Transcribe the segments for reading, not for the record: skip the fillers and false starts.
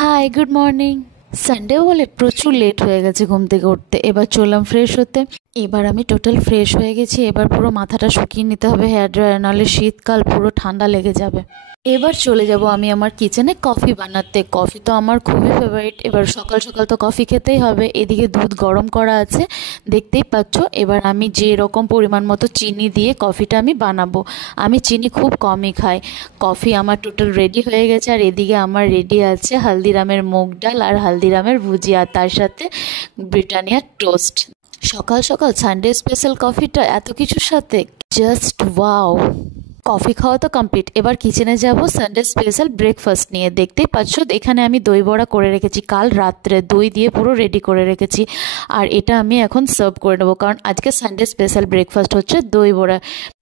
High, good morning. Sunday বলে প্রচুর late হয়ে গেছে ঘুম থেকে উঠতে। এবার চললাম ফ্রেশ হতে। এবার আমি টোটাল ফ্রেশ হয়ে গেছি। এবার পুরো মাথাটা শুকিয়ে নিতে হবে হেয়ার ড্রায়ার, নাহলে শীতকাল পুরো ঠান্ডা লেগে যাবে। এবার চলে যাব আমি আমার কিচেনে কফি বানাতে। কফি তো আমার খুবই ফেভারিট। এবার সকাল সকাল তো কফি খেতেই হবে। এদিকে দুধ গরম করা আছে, দেখতেই পাচ্ছ। এবার আমি যে রকম পরিমাণ মতো চিনি দিয়ে কফিটা আমি বানাবো। আমি চিনি খুব কমই খাই। কফি আমার টোটাল রেডি হয়ে গেছে। আর এদিকে আমার রেডি আছে হালদিরামের মুগ ডাল আর হালদিরামের ভুজিয়া, তার সাথে ব্রিটানিয়ার টোস্ট। সকাল সকাল সানডে স্পেশাল কফিটা এত কিছুর সাথে জাস্ট ওয়াও। কফি খাওয়া তো কমপ্লিট। এবার কিচেনে যাব সানডে স্পেশাল ব্রেকফাস্ট নিয়ে। দেখতেই পাচ্ছ এখানে আমি দই বড়া করে রেখেছি, কাল রাত্রে দই দিয়ে পুরো রেডি করে রেখেছি। আর এটা আমি এখন সার্ভ করে নেবো, কারণ আজকে সানডে স্পেশাল ব্রেকফাস্ট হচ্ছে দই বড়া,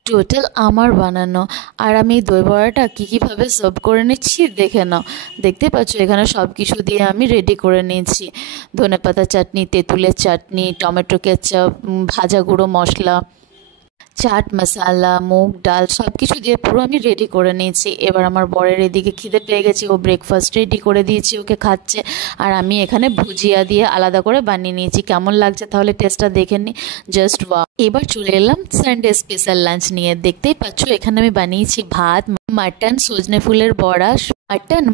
টোটাল আমার বানানো। আর আমি এই দই বড়াটা কীভাবে সার্ভ করে নিচ্ছি দেখে নাও। দেখতে পাচ্ছ এখানে সব কিছু দিয়ে আমি রেডি করে নিয়েছি। ধনেপাতা চাটনি, তেঁতুলের চাটনি, টমেটো কেচাপ, ভাজা গুঁড়ো মশলা, চাট মশলা, মুগ ডাল সব কিছু দিয়ে পুরো আমি রেডি করে নিয়েছি। এবার আমার বরের এদিকে খিদে পেয়ে গেছি, ও ব্রেকফাস্ট রেডি করে দিয়েছি, ওকে খাচ্ছে। আর আমি এখানে ভুজিয়া দিয়ে আলাদা করে বানিয়ে নিয়েছি। কেমন লাগছে তাহলে টেস্টটা দেখে নিই, জাস্ট ওয়াও। এবার চলে এলাম সানডে স্পেশাল লাঞ্চ নিয়ে। দেখতেই পাচ্ছ এখানে আমি বানিয়েছি ভাত, মাটন, সজনে ফুলের বড়া।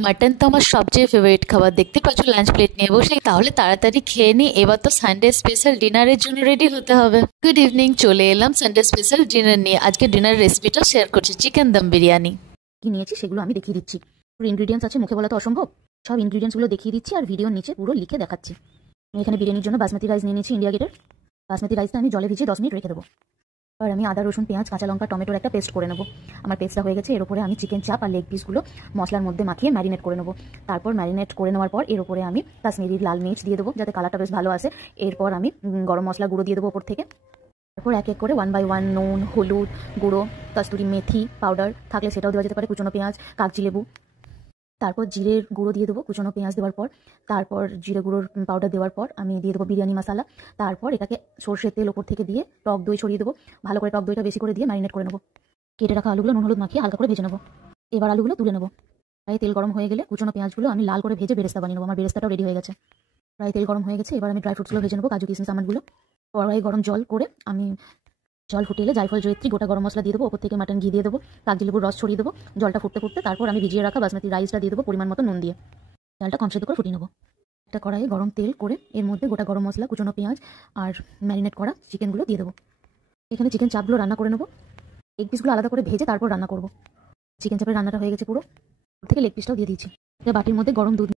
মাটন তো আমার সবচেয়ে ফেভারিট খাবার। দেখতে পাচ্ছ লাঞ্চ প্লেট নিয়ে বসে। তাহলে তাড়াতাড়ি খেয়ে নিই, এবার তো সানডে স্পেশাল ডিনারের জন্য রেডি হতে হবে। গুড ইভিনিং, চলে এলাম সানডে স্পেশাল ডিনার নিয়ে। আজকে ডিনার রেসিপিটা শেয়ার করছি, চিকেন দম বিরিয়ানি। কি নিয়েছি সেগুলো আমি দেখিয়ে দিচ্ছি। পুরো ইনগ্রিডিয়েন্টস আছে, মুখে বলা তো অসম্ভব। সব ইনগ্রিডিয়েন্টসগুলো দেখিয়ে দিচ্ছি আর ভিডিওর নিচে পুরো লিখে দেখাচ্ছি। আমি এখানে বিরিয়ানির জন্য বাসমতি রাইস নিয়ে নিয়েছি, ইন্ডিয়া গেটের। বাসমতি রাইসটা আমি জলে ভিজিয়ে 10 মিনিট রেখে দেবো। আর আমি আদা, রসুন, পেঁয়াজ, কাঁচা লঙ্কা, টমেটোর একটা পেস্ট করে নেবো। আমার পেস্টটা হয়ে গেছে। এর উপরে আমি চিকেন চাপ আর লেগ পিসগুলো মশলার মধ্যে মাখিয়ে ম্যারিনেট করে নেবো। তারপর ম্যারিনেট করে নেওয়ার পর এর উপরে আমি কাশ্মীরি লাল মির্চ দিয়ে দেবো, যাতে কালারটা বেশ ভালো আসে। এরপর আমি গরম মশলা গুঁড়ো দিয়ে দেবো ওপর থেকে। তারপর এক এক করে 1 বাই 1 নুন, হলুদ গুঁড়ো, কস্তুরি মেথি পাউডার থাকলে সেটাও দেওয়া যেতে পারে, কুচনো পেঁয়াজ, কাগজি লেবু। তারপর জিরের গুঁড়ো দিয়ে দেবো কুচনো পেঁয়াজ দেওয়ার পর। তারপর জিরে গুঁড়োর পাউডার দেওয়ার পর আমি দিয়ে দেবো বিরিয়ানি মশলা। তারপর এটাকে সর্ষের তেল ওপর থেকে দিয়ে টক দই ছড়িয়ে দেবো। ভালো করে টক দইটা বেশি করে দিয়ে ম্যারিনেট করে নেবো। কেটে রাখা আলুগুলো নুন হলুদ মাখিয়ে হালকা করে ভেজে নেবো। এবার আলুগুলো তুলে নেবো। প্রায় তেল গরম হয়ে গেলে কুচনো পেঁয়াজগুলো আমি লাল করে ভেজে বেরেস্তা বানিয়ে নেবো। আমার বেরেস্তাটাও রেডি হয়ে গেছে। প্রায় তেল গরম হয়ে গেছে। এবার আমি ড্রাই ফ্রুটসগুলো ভেজে নেবো, কাজু কিশমিশ আমন্ডগুলো। কড়াই গরম জল করে আমি জল ফুটে এলে জায়ফল, জয়িত্রী, গোটা গরম মশলা দিয়ে দেবো। ওপর থেকে মাটন ঘি দিয়ে দেবো, কাগজি লেবুর রস ছড়িয়ে দেবো। জলটা ফুটতে ফুটতে তারপর আমি ভিজিয়ে রাখা বাসমতি রাইসটা দিয়ে দেবো পরিমাণ মতো নুন দিয়ে। ডালটা কম সেদ্ধ করে ফুটিয়ে নেবো। একটা কড়াইয়ে গরম তেল করে এর মধ্যে গোটা গরম মশলা, কুচনো পেঁয়াজ আর ম্যারিনেট করা চিকেনগুলো দিয়ে দেবো। এখানে চিকেন চাপগুলো রান্না করে নেবো। লেগ পিসগুলো আলাদা করে ভেজে তারপর রান্না করবো। চিকেন চাপের রান্নাটা হয়ে গেছে পুরো। ওর থেকে লেগ পিসটাও দিয়ে দিয়েছি। একটা বাটির মধ্যে গরম দুধ